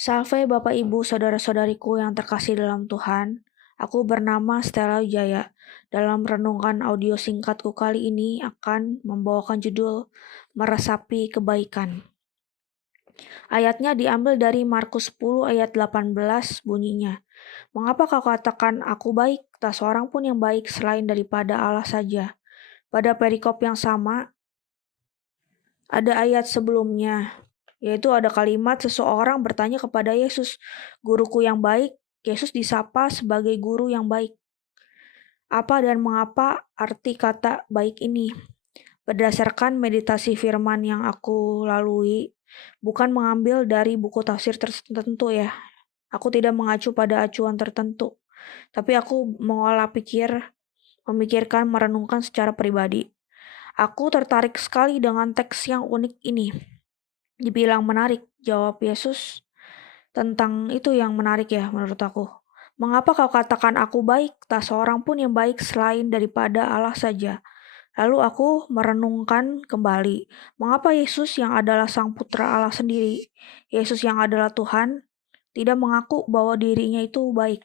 Salve Bapak Ibu Saudara-saudariku yang terkasih dalam Tuhan. Aku bernama Stella Wijaya. Dalam renungan audio singkatku kali ini akan membawakan judul Meresapi Kebaikan. Ayatnya diambil dari Markus 10 ayat 18 bunyinya. Mengapa kau katakan aku baik? Tak seorang pun yang baik selain daripada Allah saja. Pada perikop yang sama, ada ayat sebelumnya, yaitu ada kalimat seseorang bertanya kepada Yesus, "Guruku yang baik." Yesus disapa sebagai guru yang baik. Apa dan mengapa arti kata baik ini? Berdasarkan meditasi firman yang aku lalui, bukan mengambil dari buku tafsir tertentu ya. Aku tidak mengacu pada acuan tertentu, tapi aku mengolah memikirkan, merenungkan secara pribadi. Aku tertarik sekali dengan teks yang unik ini. Dibilang menarik, jawab Yesus tentang itu yang menarik ya menurut aku. Mengapa kau katakan aku baik? Tak seorang pun yang baik selain daripada Allah saja. Lalu aku merenungkan kembali, mengapa Yesus yang adalah Sang Putra Allah sendiri, Yesus yang adalah Tuhan, tidak mengaku bahwa dirinya itu baik.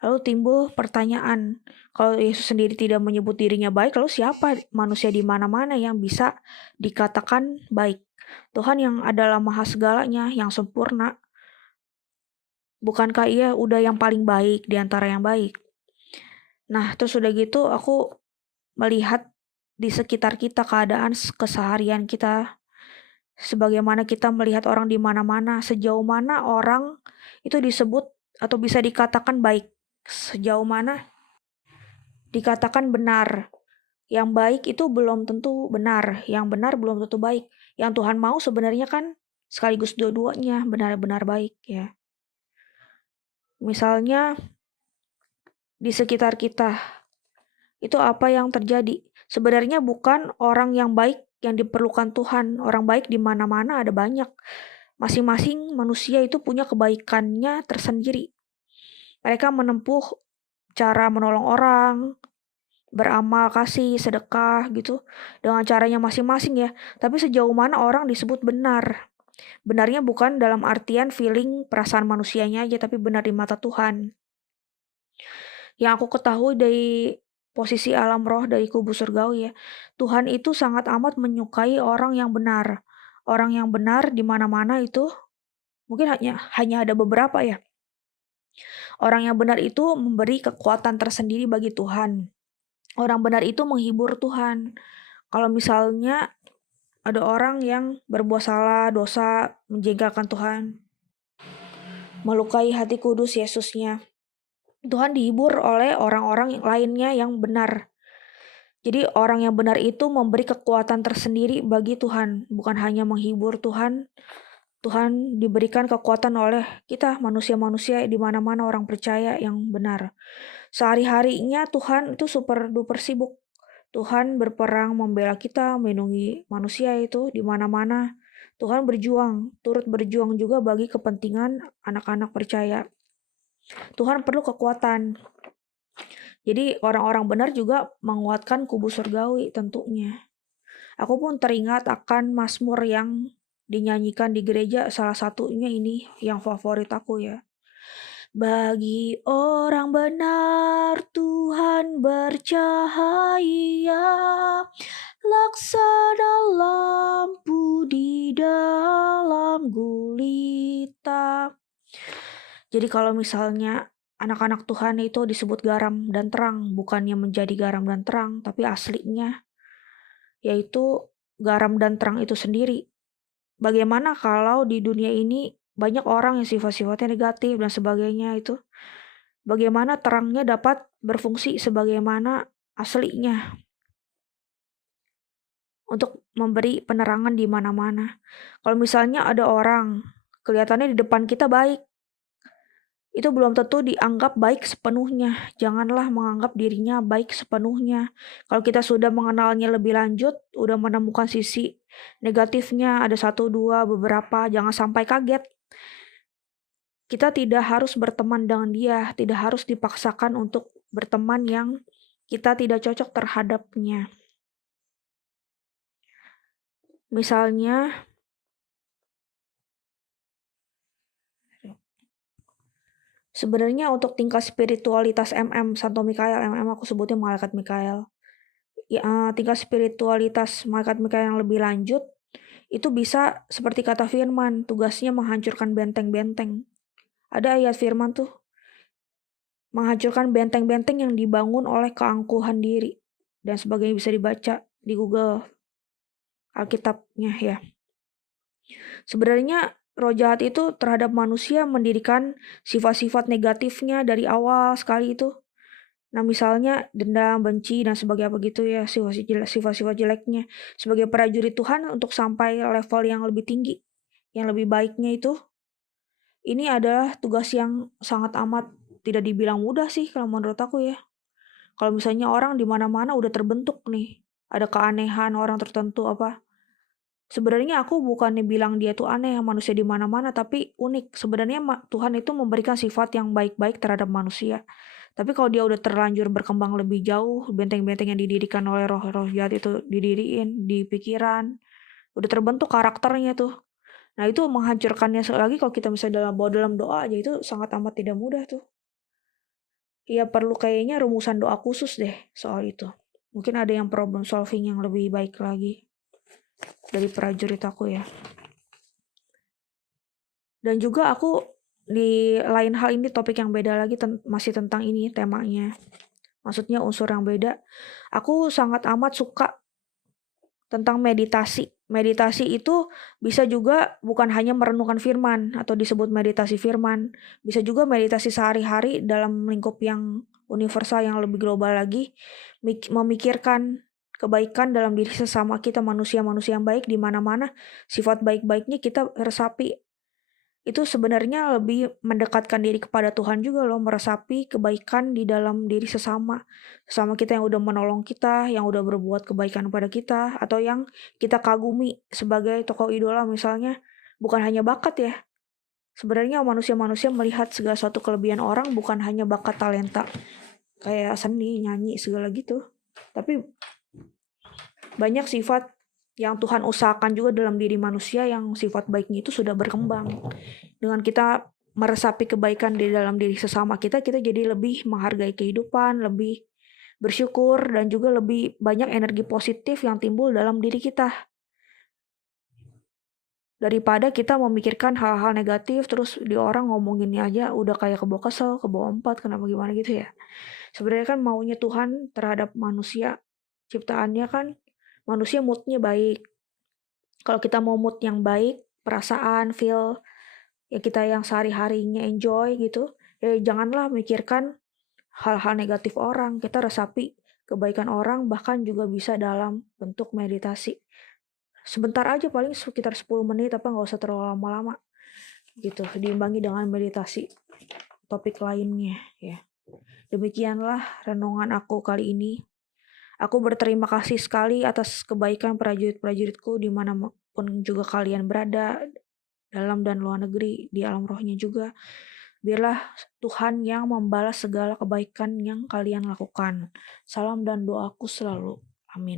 Lalu timbul pertanyaan, kalau Yesus sendiri tidak menyebut dirinya baik, lalu siapa manusia di mana-mana yang bisa dikatakan baik? Tuhan yang adalah maha segalanya, yang sempurna. Bukankah ia udah yang paling baik di antara yang baik? Nah, terus udah gitu aku melihat di sekitar kita keadaan keseharian kita, sebagaimana kita melihat orang di mana-mana, sejauh mana orang itu disebut atau bisa dikatakan baik, sejauh mana dikatakan benar. Yang baik itu belum tentu benar, yang benar belum tentu baik. Yang Tuhan mau sebenarnya kan sekaligus dua-duanya benar-benar baik ya. Misalnya di sekitar kita, itu apa yang terjadi? Sebenarnya bukan orang yang baik yang diperlukan Tuhan. Orang baik di mana-mana ada banyak. Masing-masing manusia itu punya kebaikannya tersendiri. Mereka menempuh cara menolong orang, beramal kasih, sedekah gitu, dengan caranya masing-masing ya. Tapi sejauh mana orang disebut benar? Benarnya bukan dalam artian feeling perasaan manusianya aja, tapi benar di mata Tuhan. Yang aku ketahui dari posisi alam roh dari kubu surgawi ya, Tuhan itu sangat amat menyukai orang yang benar. Orang yang benar di mana-mana itu mungkin hanya ada beberapa ya. Orang yang benar itu memberi kekuatan tersendiri bagi Tuhan. Orang benar itu menghibur Tuhan. Kalau misalnya ada orang yang berbuat salah, dosa, menjengkelkan Tuhan, melukai hati kudus Yesusnya, Tuhan dihibur oleh orang-orang lainnya yang benar. Jadi orang yang benar itu memberi kekuatan tersendiri bagi Tuhan. Bukan hanya menghibur Tuhan, Tuhan diberikan kekuatan oleh kita manusia-manusia di mana-mana orang percaya yang benar. Sehari-harinya Tuhan itu super duper sibuk. Tuhan berperang membela kita, melindungi manusia itu di mana-mana. Tuhan berjuang, turut berjuang juga bagi kepentingan anak-anak percaya. Tuhan perlu kekuatan. Jadi orang-orang benar juga menguatkan kubu surgawi tentunya. Aku pun teringat akan mazmur yang dinyanyikan di gereja, salah satunya ini yang favorit aku ya. Bagi orang benar Tuhan bercahaya, laksana lampu di dalam gulita. Jadi kalau misalnya anak-anak Tuhan itu disebut garam dan terang, bukannya menjadi garam dan terang, tapi aslinya yaitu garam dan terang itu sendiri. Bagaimana kalau di dunia ini banyak orang yang sifat-sifatnya negatif dan sebagainya itu? Bagaimana terangnya dapat berfungsi sebagaimana aslinya untuk memberi penerangan di mana-mana. Kalau misalnya ada orang kelihatannya di depan kita baik, itu belum tentu dianggap baik sepenuhnya. Janganlah menganggap dirinya baik sepenuhnya. Kalau kita sudah mengenalnya lebih lanjut, udah menemukan sisi negatifnya, ada satu, dua, beberapa, jangan sampai kaget. Kita tidak harus berteman dengan dia, tidak harus dipaksakan untuk berteman yang kita tidak cocok terhadapnya. Misalnya, Sebenarnya untuk tingkat spiritualitas Santo Mikael, aku sebutnya malaikat Mikael. Ya, tingkat spiritualitas malaikat Mikael yang lebih lanjut itu bisa seperti kata firman, tugasnya menghancurkan benteng-benteng. Ada ayat firman tuh, menghancurkan benteng-benteng yang dibangun oleh keangkuhan diri. Dan sebagainya, bisa dibaca di Google Alkitabnya ya. Sebenarnya roh jahat itu terhadap manusia mendirikan sifat-sifat negatifnya dari awal sekali itu. Nah, misalnya dendam, benci, dan sebagainya begitu ya, sifat-sifat jeleknya. Sebagai prajurit Tuhan untuk sampai level yang lebih tinggi, yang lebih baiknya itu, ini adalah tugas yang sangat amat tidak dibilang mudah sih kalau menurut aku ya. Kalau misalnya orang di mana-mana udah terbentuk nih, ada keanehan orang tertentu apa. Sebenarnya aku bukannya bilang dia tuh aneh, manusia di mana-mana, tapi unik. Sebenarnya Tuhan itu memberikan sifat yang baik-baik terhadap manusia. Tapi kalau dia udah terlanjur berkembang lebih jauh, benteng-benteng yang didirikan oleh roh-roh jahat itu didiriin di pikiran, udah terbentuk karakternya tuh. Nah, itu menghancurkannya lagi kalau kita misalnya dalam doa aja itu sangat amat tidak mudah tuh. Iya, perlu kayaknya rumusan doa khusus deh soal itu. Mungkin ada yang problem solving yang lebih baik lagi dari prajurit aku ya. Dan juga aku di lain hal ini topik yang beda lagi masih tentang ini temanya. Maksudnya unsur yang beda. Aku sangat amat suka tentang meditasi. Meditasi itu bisa juga bukan hanya merenungkan firman atau disebut meditasi firman. Bisa juga meditasi sehari-hari dalam lingkup yang universal yang lebih global lagi. Memikirkan kebaikan dalam diri sesama kita, manusia-manusia yang baik di mana-mana. Sifat baik-baiknya kita resapi. Itu sebenarnya lebih mendekatkan diri kepada Tuhan juga loh, meresapi kebaikan di dalam diri sesama. Sesama kita yang udah menolong kita, yang udah berbuat kebaikan pada kita, atau yang kita kagumi sebagai tokoh idola misalnya. Bukan hanya bakat ya. Sebenarnya manusia-manusia melihat segala suatu kelebihan orang bukan hanya bakat talenta. Kayak seni, nyanyi, segala gitu. Tapi banyak sifat yang Tuhan usahakan juga dalam diri manusia yang sifat baiknya itu sudah berkembang. Dengan kita meresapi kebaikan di dalam diri sesama kita jadi lebih menghargai kehidupan, lebih bersyukur, dan juga lebih banyak energi positif yang timbul dalam diri kita. Daripada kita memikirkan hal-hal negatif, terus di orang ngomonginnya aja udah kayak kebawa kesel, kebawa empat, kenapa gimana gitu ya. Sebenarnya kan maunya Tuhan terhadap manusia, ciptaannya kan manusia moodnya baik. Kalau kita mau mood yang baik, perasaan, feel, ya kita yang sehari-harinya enjoy gitu, ya janganlah mikirkan hal-hal negatif orang. Kita resapi kebaikan orang, bahkan juga bisa dalam bentuk meditasi. Sebentar aja, paling sekitar 10 menit, apa nggak usah terlalu lama-lama gitu, diimbangi dengan meditasi topik lainnya ya. Demikianlah renungan aku kali ini. Aku berterima kasih sekali atas kebaikan prajurit-prajuritku dimanapun juga kalian berada, dalam dan luar negeri, di alam rohnya juga. Biarlah Tuhan yang membalas segala kebaikan yang kalian lakukan. Salam dan doaku selalu. Amin.